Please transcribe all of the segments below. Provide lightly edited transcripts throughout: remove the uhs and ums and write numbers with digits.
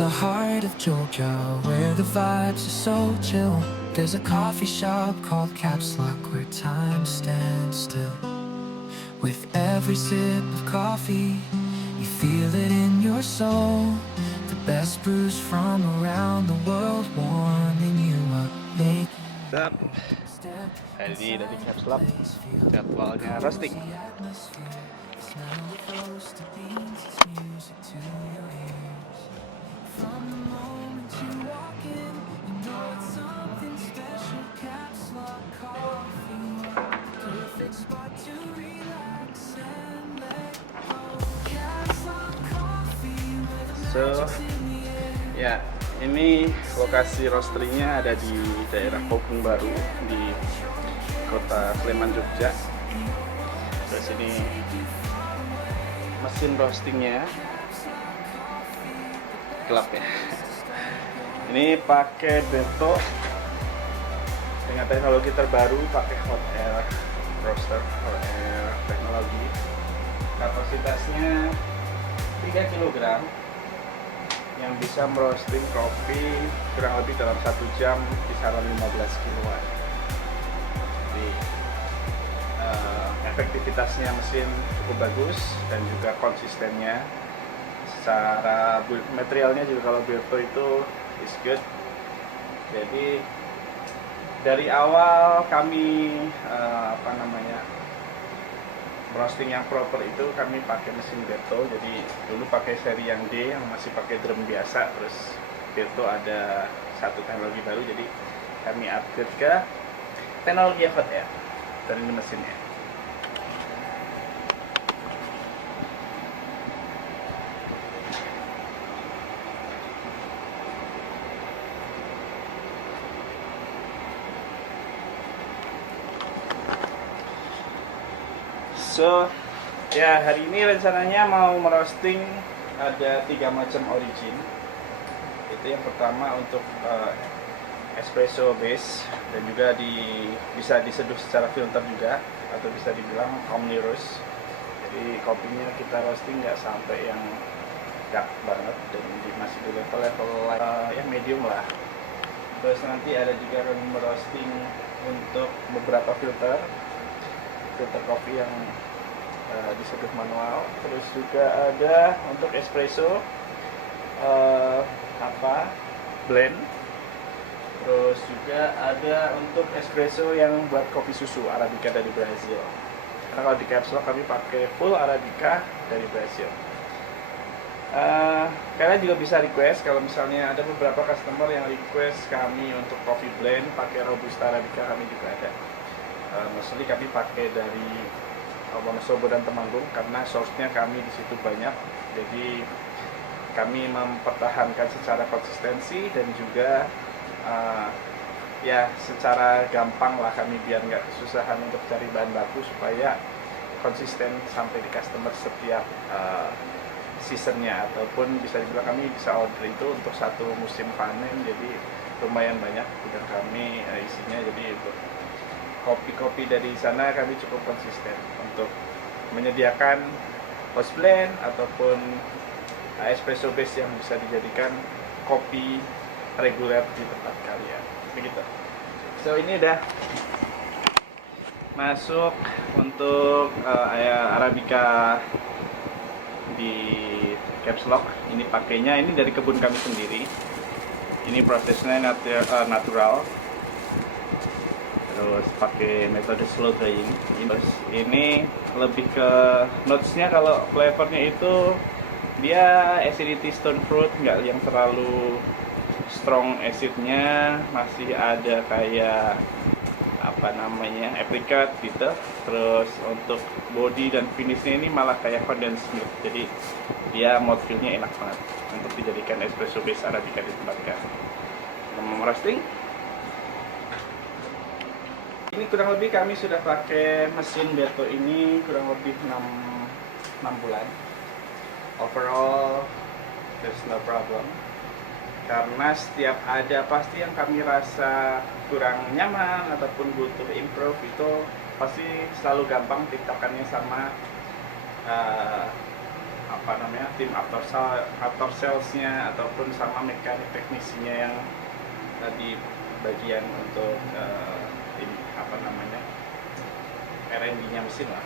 the heart of Georgia, where the vibes are so chill. There's a coffee shop called Caps Lock where time stands still. With every sip of coffee, you feel it in your soul. The best brews from around the world, warming you up. Make Sedap. Hari ini dari Caps Lock, jadwalnya roasting. smell of roasted beans, it's music to your ears. From the moment you walk in, you know it's something special. Caps Lock Coffee, perfect spot to relax and let go. Caps Lock Coffee, where the So, magic's in the air. ya, ini lokasi roasteringnya ada di daerah Pogung Baru di kota Sleman, Jogja. Terus ini mesin roastingnya gelap ya. Ini pakai Berto dengan teknologi terbaru, pakai hot air roaster, hot air teknologi. Kapasitasnya 3 kg yang bisa merosting kopi kurang lebih dalam 1 jam kisaran 15 kiloan. Jadi efektivitasnya mesin cukup bagus dan juga konsistennya. Secara materialnya juga kalau Berto itu is good. Jadi dari awal kami roasting yang proper itu kami pakai mesin Berto. Jadi dulu pakai seri yang D yang masih pakai drum biasa, terus Berto ada satu teknologi baru, jadi kami upgrade ke teknologi hot air dari mesinnya. So, ya hari ini rencananya mau merosting ada 3 macam origin. Itu yang pertama untuk espresso base dan juga bisa diseduh secara filter juga, atau bisa dibilang omni roast. Jadi kopinya kita roasting nggak sampai yang dark banget dan masih di level yang medium lah. Terus nanti ada juga roasting untuk beberapa filter kopi yang diseduh manual. Terus juga ada untuk espresso blend. Terus juga ada untuk espresso yang buat kopi susu Arabica dari Brazil. Karena kalau di Caps Lock kami pakai full Arabica dari Brazil. Kalian juga bisa request kalau misalnya ada beberapa customer yang request kami untuk coffee blend pakai Robusta Arabica, kami juga ada. Mostly kami pakai dari Wonosobo dan Temanggung karena source-nya kami di situ banyak. Jadi kami mempertahankan secara konsistensi dan juga ya secara gampang lah kami biar nggak kesusahan untuk cari bahan baku supaya konsisten sampai di customer setiap seasonnya, ataupun bisa dibilang kami bisa order itu untuk satu musim panen, jadi lumayan banyak gudang kami isinya. Jadi untuk kopi-kopi dari sana kami cukup konsisten untuk menyediakan house blend ataupun espresso base yang bisa dijadikan kopi reguler di tempat kalian. Begitu. So ini udah masuk untuk Arabica di Caps Lock. Ini pakainya ini dari kebun kami sendiri. Ini prosesnya natural. Terus pakai metode slow drying. Ini lebih ke notesnya, kalau flavornya itu dia acidity stone fruit, nggak yang terlalu strong acidnya, masih ada kayak apricot gitu. Terus untuk body dan finishnya ini malah kayak condensed milk, jadi dia mouthfeel-nya enak banget untuk dijadikan espresso base Arabica di tempat kami. Mau roasting? Ini kurang lebih kami sudah pakai mesin Berto ini kurang lebih 6 bulan. Overall, there's no problem. Karena setiap ada pasti yang kami rasa kurang nyaman ataupun butuh improve, itu pasti selalu gampang tiktokannya sama tim after salesnya ataupun sama mekanik teknisinya yang tadi bagian untuk ini R&D-nya mesin lah.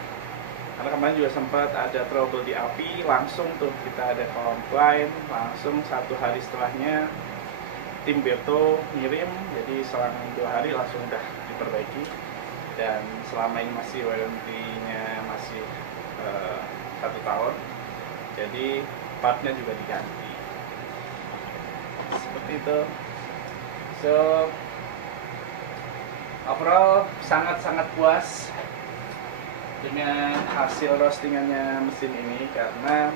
Karena kemarin juga sempat ada trouble di api, langsung tuh kita ada komplain, langsung 1 hari setelahnya tim Berto ngirim, jadi selang 2 hari langsung udah diperbaiki, dan selama ini masih warranty-nya masih 1 tahun, jadi partnya juga diganti seperti itu. So overall sangat-sangat puas dengan hasil roastingannya mesin ini, karena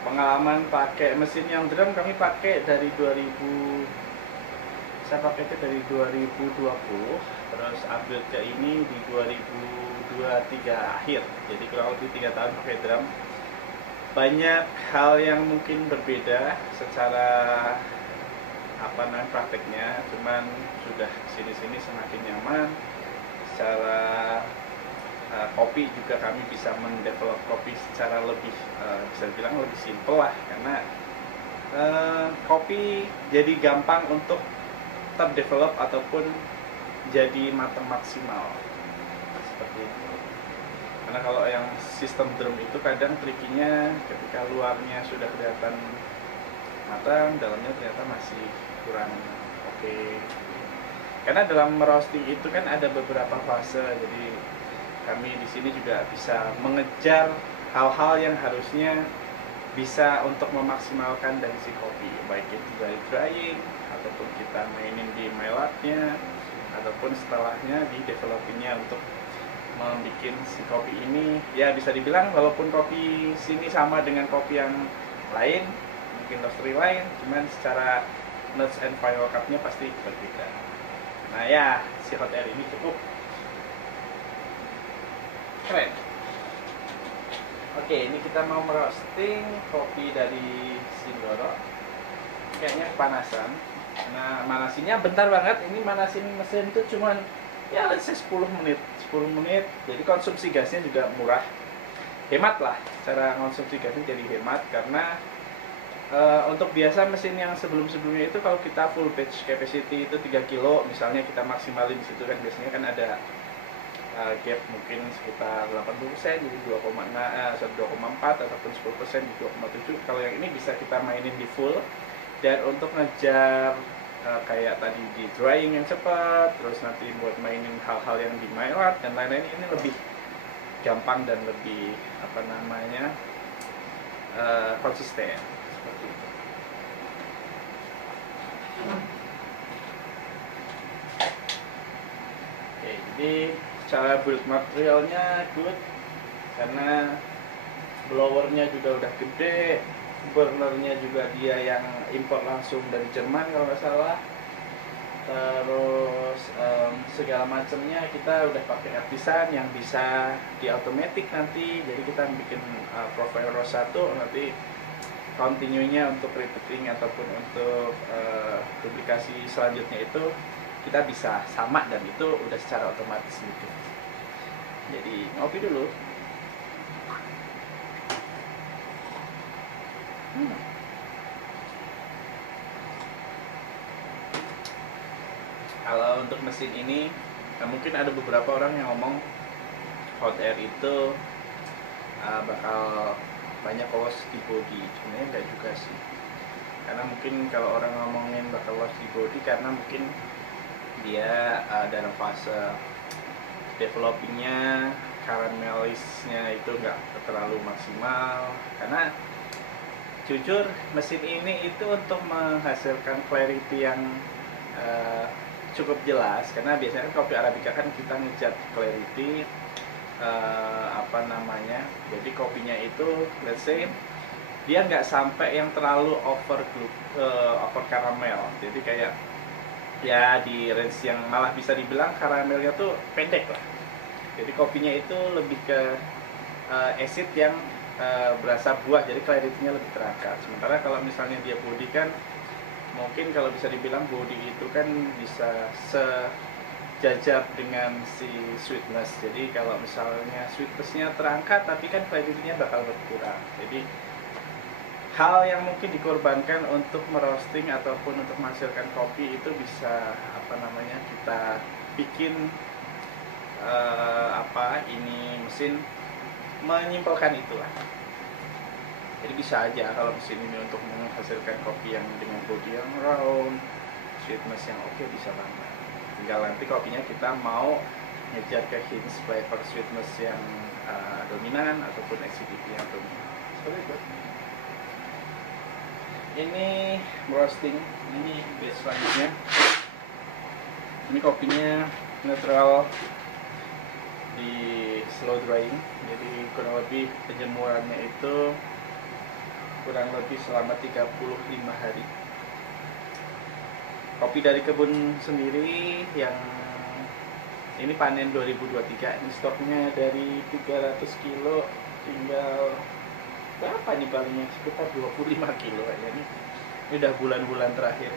pengalaman pakai mesin yang drum kami pakai dari 2000, saya pakai itu dari 2020, terus upgrade ke ini di 2023 akhir, jadi kurang lebih 3 tahun pakai drum. Banyak hal yang mungkin berbeda secara prakteknya, cuman sudah sini-sini semakin nyaman. Secara kopi juga kami bisa mendevelop kopi secara lebih bisa dibilang lebih simple lah, karena kopi jadi gampang untuk terdevelop ataupun jadi matang maksimal seperti itu. Karena kalau yang sistem drum itu kadang trikinya ketika luarnya sudah kelihatan matang, dalamnya ternyata masih kurang oke. Karena dalam roasting itu kan ada beberapa fase, jadi kami di sini juga bisa mengejar hal-hal yang harusnya bisa untuk memaksimalkan dari si kopi, baik itu dari drying ataupun kita mainin di maillard-nya ataupun setelahnya di developingnya untuk membuat si kopi ini ya bisa dibilang walaupun kopi sini sama dengan kopi yang lain, mungkin roastery lain, cuman secara notes and final cup-nya pasti berbeda. Nah ya, si hot air ini cukup keren. Oke, ini kita mau merosting kopi dari Sindoro. Kayaknya kepanasan. Nah, manasinya bentar banget. Ini manasin mesin tuh cuman ya let's say 10 menit. 10 menit. Jadi konsumsi gasnya juga murah. Hemat lah. Cara konsumsi gasnya jadi hemat karena untuk biasa mesin yang sebelum-sebelumnya itu kalau kita full batch capacity itu 3 kilo, misalnya kita maksimalin di situ kan biasanya kan ada gap mungkin sekitar 80%, jadi 2,4 ataupun 10% di 2,7. Kalau yang ini bisa kita mainin di full, dan untuk ngejar kayak tadi di drying yang cepat, terus nanti buat mainin hal-hal yang di maillard dan lain-lain, ini lebih gampang dan lebih konsisten seperti itu. Oke, jadi cara build materialnya good karena blowernya juga udah gede, burnernya juga dia yang import langsung dari Jerman kalau nggak salah, terus segala macamnya kita udah pakai artisan yang bisa di automatic nanti, jadi kita bikin profile roast 1 nanti continue-nya untuk repeating ataupun untuk duplikasi selanjutnya itu kita bisa sama, dan itu udah secara otomatis gitu. Jadi ngopi dulu. Kalau untuk mesin ini mungkin ada beberapa orang yang ngomong hot air itu bakal banyak loss di body. Sebenarnya enggak juga sih, karena mungkin kalau orang ngomongin bakal loss di body karena mungkin dia dalam fase developingnya, caramelisnya itu nggak terlalu maksimal. Karena jujur mesin ini itu untuk menghasilkan clarity yang cukup jelas, karena biasanya kan kopi Arabica kan kita ngejar clarity jadi kopinya itu let's say dia nggak sampai yang terlalu over karamel, jadi kayak ya di range yang malah bisa dibilang karamelnya tuh pendek lah. Jadi kopinya itu lebih ke acid yang berasa buah, jadi clarity-nya lebih terangkat. Sementara kalau misalnya dia body kan mungkin kalau bisa dibilang body itu kan bisa sejajar dengan si sweetness. Jadi kalau misalnya sweetnessnya terangkat tapi kan value-nya bakal berkurang. Jadi hal yang mungkin dikorbankan untuk merosting ataupun untuk menghasilkan kopi itu bisa kita bikin ini mesin menyimpulkan itulah. Jadi bisa aja kalau mesin ini untuk menghasilkan kopi yang dengan body yang round, sweetness yang oke, bisa banget. Tinggal nanti kopinya kita mau ngejar ke hints flavor sweetness yang dominan ataupun acidity yang dominan. Seperti itu. Ini roasting, ini base selanjutnya. Ini kopinya natural di slow drying, jadi kurang lebih penjemurannya itu kurang lebih selama 35 hari. Kopi dari kebun sendiri yang ini panen 2023, ini stoknya dari 300 kilo tinggal berapa nih palingnya, sekitar 25 kilo aja nih. Ini udah bulan-bulan terakhir.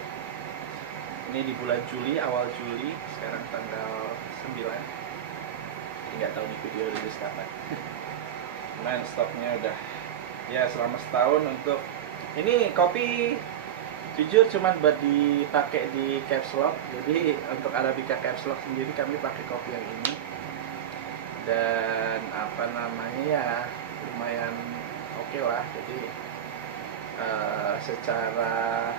Ini di bulan Juli, awal Juli, sekarang tanggal 9. Nggak tahu nih video rilis kapan. Cuman stoknya udah ya selama setahun untuk ini kopi jujur cuman buat dipakai di caps lock. Jadi untuk Arabica caps lock sendiri kami pakai kopi yang ini. Dan ya lumayan oke lah. Jadi secara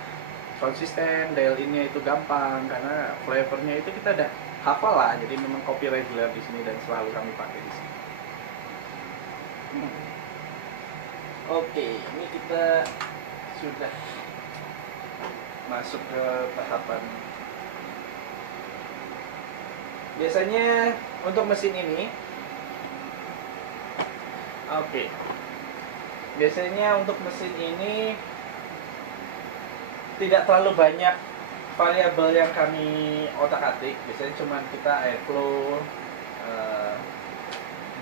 konsisten dial in-nya itu gampang karena flavornya itu kita udah hafal lah. Jadi memang kopi reguler di sini dan selalu kami pakai di sini. Oke, ini kita sudah masuk ke tahapan. Biasanya untuk mesin ini, biasanya untuk mesin ini tidak terlalu banyak variabel yang kami otak-atik. Biasanya cuma kita airflow,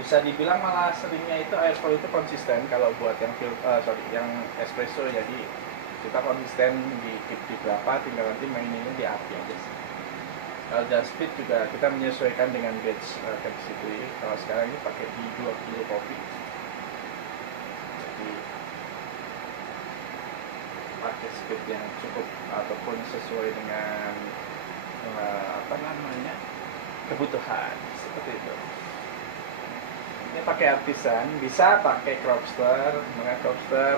bisa dibilang malah seringnya itu airflow itu konsisten kalau buat yang espresso. Jadi kita konsisten di berapa, tinggal nanti maininnya di api aja sih. Kalau gas speed juga kita menyesuaikan dengan batch capacity. Kalau sekarang ini pakai di 2 kilo kopi, jadi pakai speed yang cukup ataupun sesuai dengan kebutuhan seperti itu. Ini pakai artisan, bisa pakai cropster. Dengan cropster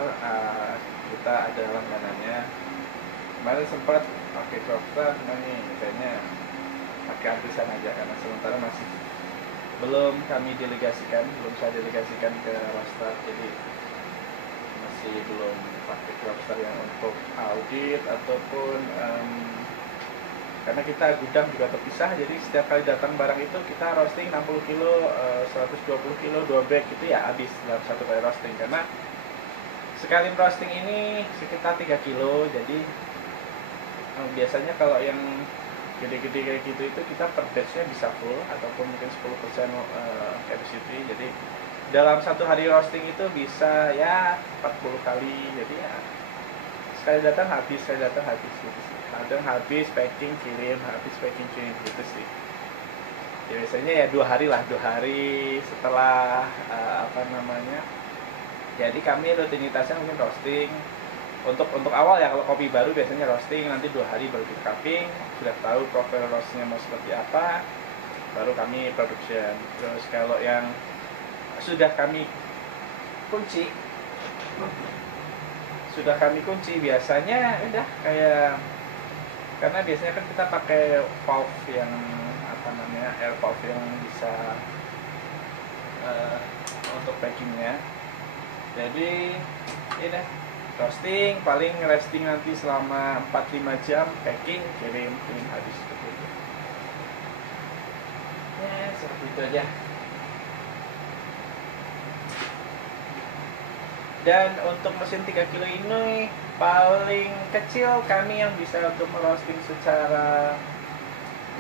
kita ada langganannya. Kemarin sempat pakai cropster, cuman nih kayaknya pakai artisan aja karena sementara masih belum kami delegasikan, belum saya delegasikan ke roaster. Jadi masih belum pakai cropster yang untuk audit ataupun karena kita gudang juga terpisah. Jadi setiap kali datang barang itu kita roasting 60 kilo, 120 kilo, 2 bag gitu ya habis dalam satu kali roasting. Karena sekali roasting ini sekitar 3 kilo. Jadi biasanya kalau yang gede-gede kayak gitu itu kita per batch-nya bisa full ataupun mungkin 10% capacity. Jadi dalam satu hari roasting itu bisa ya 40 kali. Jadi ya sekali datang habis gitu sih. Kadang habis packing kirim, habis packing kirim gitu sih. Ya biasanya ya 2 hari lah, 2 hari setelah jadi kami rutinitasnya mungkin roasting. Untuk awal ya, kalau kopi baru biasanya roasting, nanti 2 hari baru di cupping, sudah tahu profil roastnya mau seperti apa, baru kami production. Terus kalau yang sudah kami kunci biasanya udah kayak, karena biasanya kan kita pakai valve yang air valve yang bisa untuk packingnya. Jadi ini roasting, paling resting nanti selama 4-5 jam, packing, kirim habis seperti itu. Ya seperti itu aja. Dan untuk mesin 3 kilo ini paling kecil kami yang bisa untuk merosting secara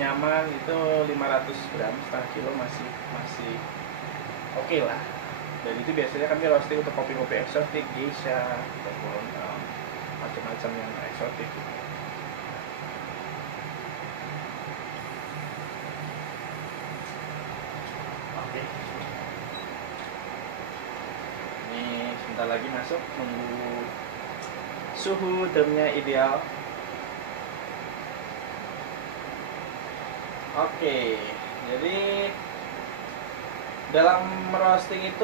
nyaman itu 500 gram, setengah kilo masih oke lah. Dan itu biasanya kami roasting untuk kopi-kopi eksotik, geisha ataupun macam-macam yang eksotik gitu. Sebentar lagi masuk, nunggu suhu drumnya ideal. Oke, jadi dalam roasting itu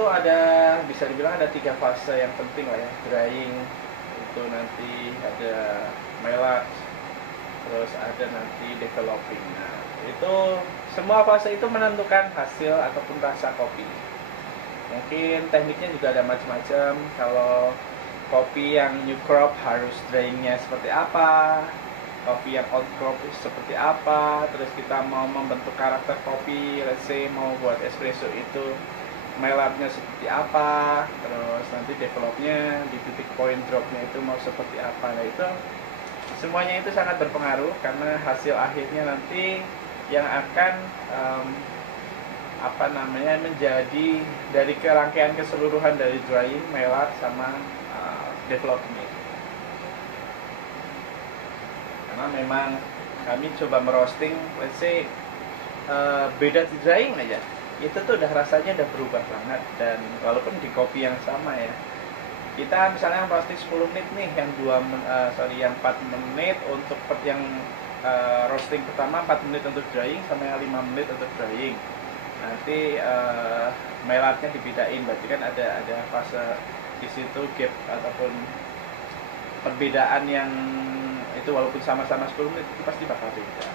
bisa dibilang ada 3 fase yang penting lah ya. Drying itu nanti ada melat, terus ada nanti developing. Nah, itu semua fase itu menentukan hasil ataupun rasa kopi. Mungkin tekniknya juga ada macam-macam. Kalau kopi yang new crop harus dryingnya seperti apa, kopi yang old crop seperti apa, terus kita mau membentuk karakter kopi, let's say mau buat espresso itu melatnya seperti apa, terus nanti developnya di titik point dropnya itu mau seperti apa. Nah, itu semuanya itu sangat berpengaruh karena hasil akhirnya nanti yang akan menjadi dari kerangkaian keseluruhan dari drying, melat sama developing. Karena memang kami coba merosting, let's say beda di drying aja, itu tuh udah rasanya udah berubah banget. Dan walaupun di kopi yang sama ya, kita misalnya roasting 10 menit nih, yang 4 menit untuk yang roasting pertama, 4 menit untuk drying sama yang 5 menit untuk drying. Nanti melatnya dibedain, berarti kan ada fase di situ gap ataupun perbedaan yang itu walaupun sama-sama 10 menit itu pasti bakal beda.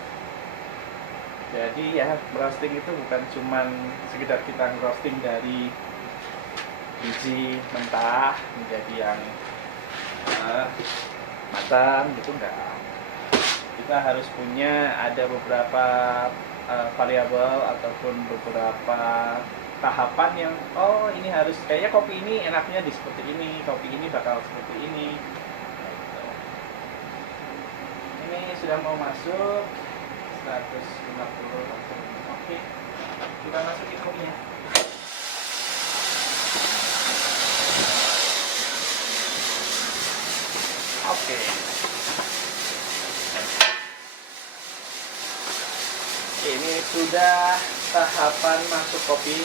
Jadi ya, roasting itu bukan cuman sekedar kita roasting dari biji mentah menjadi yang matang gitu, enggak. Kita harus ada beberapa variabel ataupun beberapa tahapan yang ini harus, kayaknya kopi ini enaknya di seperti ini, kopi ini bakal seperti ini. Ini sudah mau masuk 150. Oke, kita masukin kopinya. Oke. Ini sudah tahapan masuk kopi.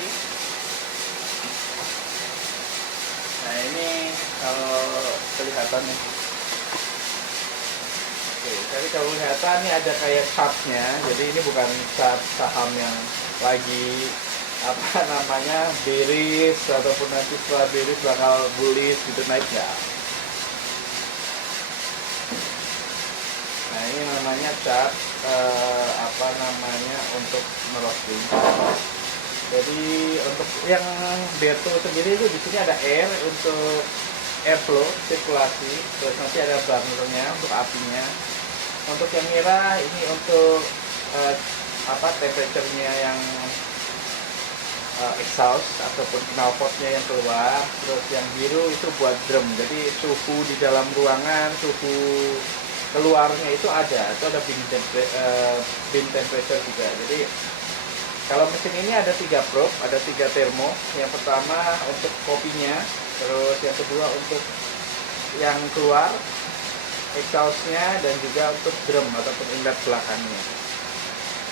Nah, ini kalau kelihatan nih. Oke, jadi kalau kelihatan nih ada kayak chartnya. Jadi ini bukan chart saham yang lagi bearish ataupun nanti setelah bearish bakal bullish gitu, naik nggak. Nah, ini namanya chart untuk merosting. Jadi untuk yang beto sendiri itu di sini ada air untuk airflow, sirkulasi, terus nanti ada burnernya untuk apinya. Untuk yang merah ini untuk temperature-nya yang exhaust ataupun knalpotnya yang keluar. Terus yang biru itu buat drum, jadi suhu di dalam ruangan, suhu keluarnya itu ada bin temperature juga. Jadi kalau mesin ini ada 3 probe, ada 3 termo. Yang pertama untuk kopinya, terus yang kedua untuk yang keluar exhaustnya, dan juga untuk drum ataupun inlet belakangnya.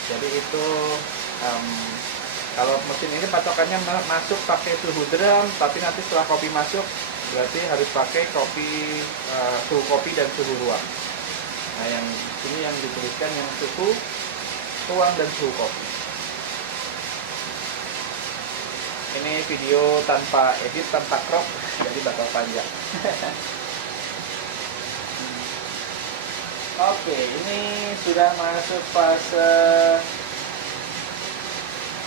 Jadi itu kalau mesin ini patokannya masuk pakai suhu drum, tapi nanti setelah kopi masuk berarti harus pakai suhu kopi dan suhu ruang. Nah, yang sini yang dituliskan yang suhu ruang dan suhu kopi. Ini video tanpa edit, tanpa crop, jadi bakal panjang. Oke, ini sudah masuk fase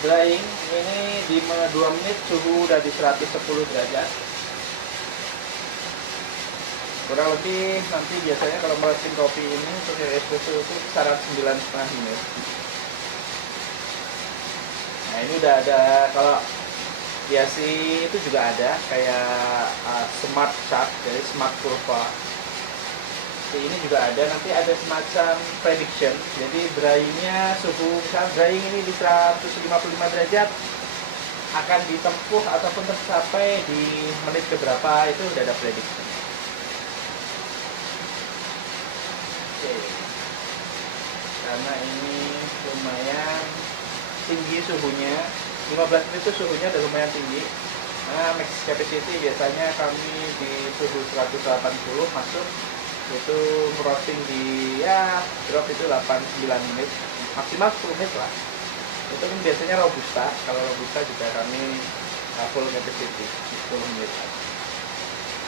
drying. Ini di 2 menit suhu udah di 110 derajat. Kurang lebih nanti biasanya kalau merosting kopi ini untuk espresso itu kisaran 9,5 menit. Nah, ini udah ada, kalau Yasi itu juga ada kayak smart chart, jadi smart kurva. Ini juga ada, nanti ada semacam prediction. Jadi dryingnya suhu, misalnya drying ini di 155 derajat akan ditempuh ataupun tercapai di menit keberapa, itu udah ada prediction. Oke. Karena ini lumayan tinggi suhunya, 15 menit itu suhunya udah lumayan tinggi. Nah, max capacity biasanya kami di suhu 180 masuk, itu roasting di ya drop itu 8-9 menit, maksimal 10 menit lah. Itu kan biasanya robusta, kalau robusta juga kami full capacity 10 menit.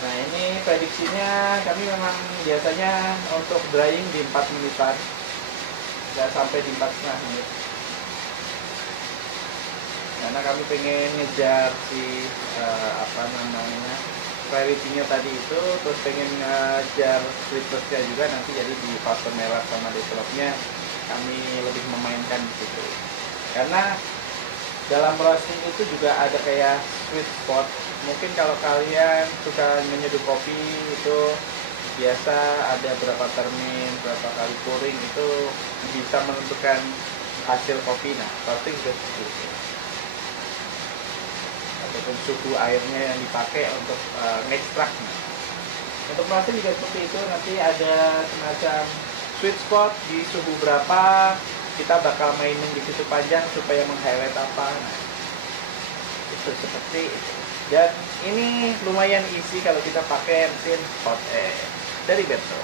Nah, ini prediksinya kami memang biasanya untuk drying di 4 menitan, nggak sampai di 4,5 menit, karena kami pengen ngejar si apa namanya clarity-nya tadi itu, terus pengen ngejar sweetness-nya juga nanti, jadi di fase merah sama developnya kami lebih memainkan di situ. Karena dalam roasting itu juga ada kayak sweet spot. Mungkin kalau kalian suka menyeduh kopi itu biasa ada berapa termin, berapa kali pouring, itu bisa menentukan hasil kopi. Nah, roasting juga seperti itu. Ataupun suhu airnya yang dipakai untuk ngekstraknya. Untuk roasting juga seperti itu, nanti ada semacam sweet spot di suhu berapa, kita bakal mainin di situ panjang supaya meng-highlight apa. Nah, itu seperti itu. Dan ini lumayan easy kalau kita pakai mesin hot air dari Beto.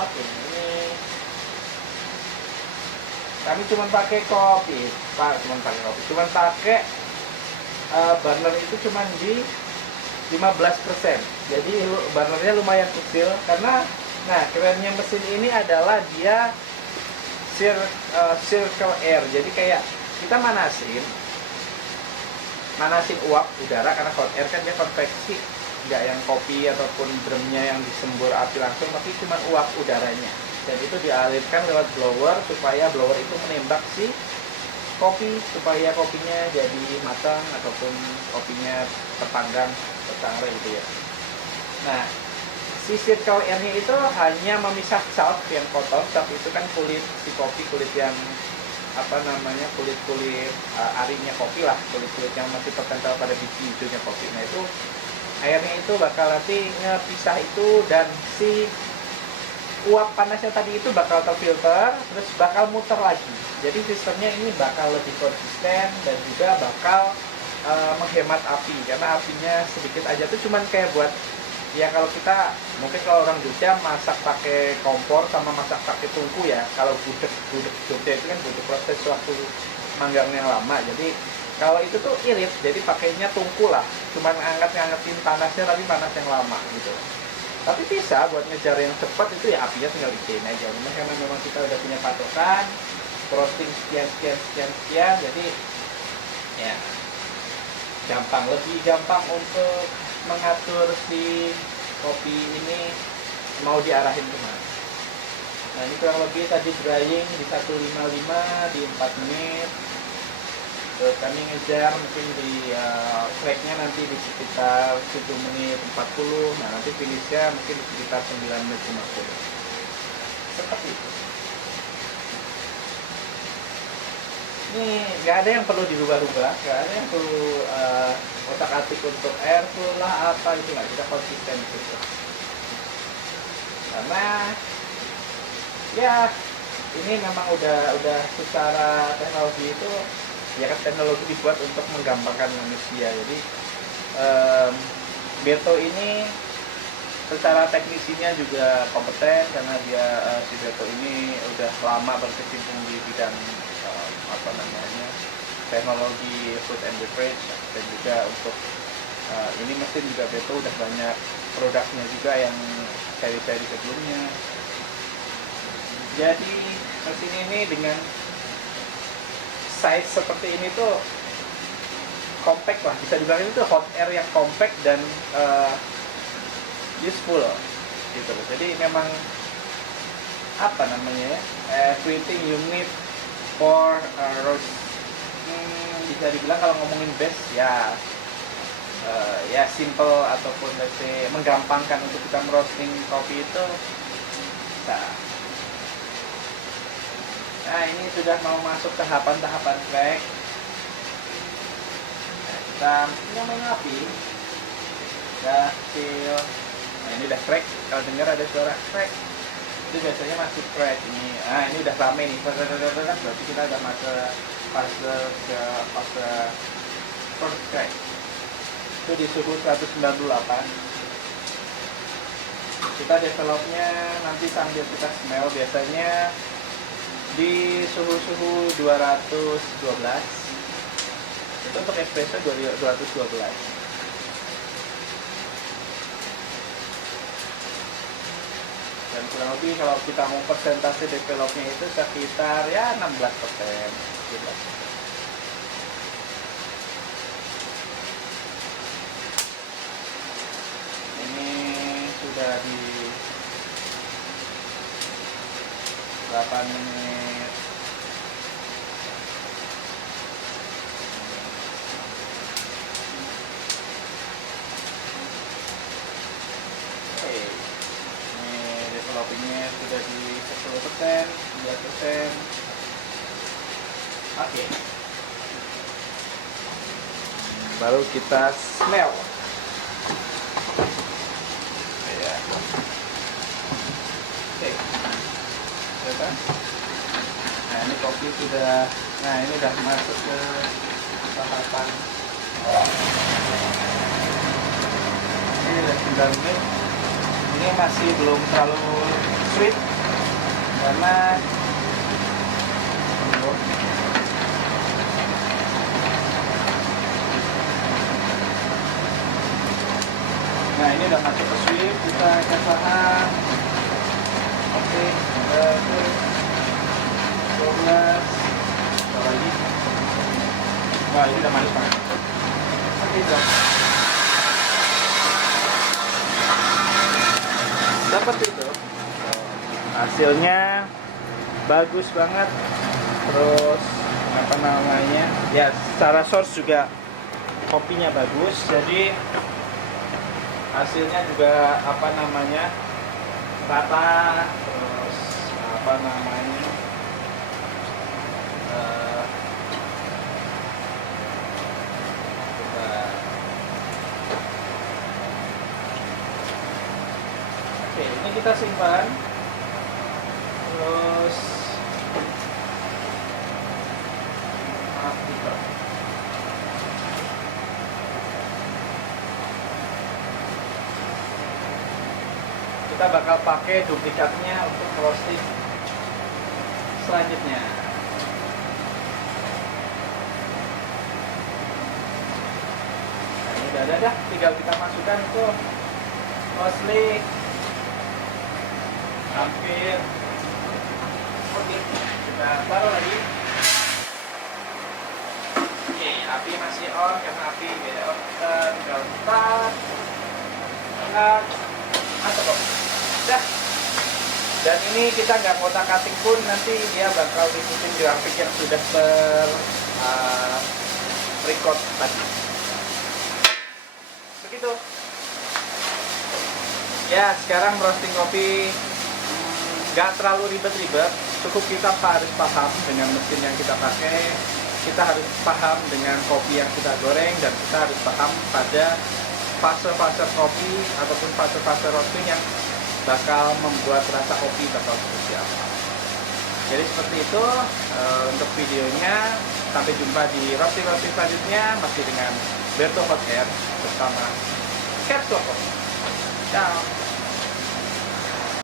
Oke, ini kami cuma pakai kopi, cuma pakai burner itu cuma di 15%. Jadi burnernya lumayan kecil, karena nah kerennya mesin ini adalah dia circle air. Jadi kayak kita manasin uap udara, karena hot air kan dia konveksi, nggak yang kopi ataupun drumnya yang disembur api langsung, tapi cuma uap udaranya, dan itu dialirkan lewat blower supaya blower itu menembak si kopi supaya kopinya jadi matang ataupun kopinya terpanggang, tersangrai gitu ya. Nah, si circle air-nya itu hanya memisah chaff yang kotor, chaff itu kan kulit si kopi, kulit yang apa namanya, kulit arinya kopi lah, kulit yang masih tertempel pada biji hijaunya kopi. Nah, itu airnya itu bakal nanti ngepisah itu, dan si uap panasnya tadi itu bakal terfilter, terus bakal muter lagi. Jadi sistemnya ini bakal lebih konsisten dan juga bakal menghemat api, karena apinya sedikit aja tuh cuman kayak buat ya, kalau kita mungkin kalau orang Jogja masak pakai kompor sama masak pakai tungku ya. Kalau gudeg Jogja itu kan butuh proses waktu manggang yang lama. Jadi kalau itu tuh irit, jadi pakainya tungku lah. Cuman ngangetin panasnya, tapi panas yang lama gitu. Tapi bisa buat ngejar yang cepat itu ya apinya tinggal dikein aja. Memang karena memang kita udah punya patokan roasting sekian, jadi ya lebih gampang untuk mengatur si kopi ini mau diarahin kemana. Nah, ini kurang lebih tadi drying di 155 di 4 menit. Terus kami ngejar mungkin di cracknya nanti di sekitar 7 menit 40. Nah, nanti finishnya mungkin di sekitar 9 menit 50. Seperti itu. Ini nggak ada yang perlu dirubah-rubah, nggak ada yang perlu otak-atik untuk airflow lah apa, itu nggak, kita konsisten gitu. Karena ya ini memang udah secara teknologi itu ya kan, teknologi dibuat untuk menggampangkan manusia. Jadi Beto ini secara teknisinya juga kompeten, karena dia si Beto ini udah lama berkecimpung di bidang apa namanya teknologi food and beverage, dan juga untuk ini mesin juga Beto udah banyak produknya juga yang seri-seri sebelumnya. Jadi mesin ini dengan size seperti ini tuh compact lah, bisa dibilang itu hot air yang compact dan useful gitu loh. Jadi memang apa namanya ya, everything you need for roast. Bisa dibilang kalau ngomongin best ya ya simple ataupun let's say menggampangkan untuk kita merosting kopi itu bisa. Nah, ini sudah mau masuk tahapan-tahapan crack. Nah, kita ngomongin api udah kecil. Nah, ini udah crack. Kalau dengar ada suara crack, itu biasanya masih crack ini. Nah, ini udah rame nih, berarti kita udah masuk fase first try. Itu di suhu 198. Kita developnya nanti sambil kita smell biasanya di suhu-suhu 212. Itu untuk espresso 212. Dan kurang lebih kalau kita mau persentase developnya itu sekitar ya 16% gitu. Ini sudah di 8 menit. Oke. Ini developingnya sudah di 10%, 9%. Oke. Baru kita smell. Ya. Oke. Sudah. Nah, ini kopi sudah. Nah, ini udah masuk ke tahapan. Ini udah 9 menit. Ini masih belum terlalu sweet karena nah ini udah masuk ke sweet, kita akan saham. Oke, 12 apa lagi? Wah, ini udah manis banget. Oke, udah. Dapat itu. Hasilnya bagus banget. Terus apa namanya? Ya, secara source juga kopinya bagus. Jadi hasilnya juga apa namanya? Rata. Terus apa namanya? Oke, ini kita simpan. Terus maaf gitu. Kita bakal pakai duplikatnya untuk roasting selanjutnya. Nah, ini udah ada, tinggal kita masukkan itu mostly hampir. Oke, kita taruh lagi. Oke, api masih on karena api beda on. Kita tinggal start. Mantap kok. Dah. Dan ini kita nggak ngotak atik pun, nanti dia bakal ngikutin grafik yang sudah record tadi. Begitu. Ya, sekarang roasting kopi nggak terlalu ribet-ribet. Cukup kita harus paham dengan mesin yang kita pakai. Kita harus paham dengan kopi yang kita goreng, dan kita harus paham pada fase-fase kopi ataupun fase-fase roasting yang bakal membuat rasa kopi bakal seperti apa. Jadi seperti itu untuk videonya. Sampai jumpa di roasting-roasting selanjutnya masih dengan Berto Hot Air bersama Caps Loco. Ciao.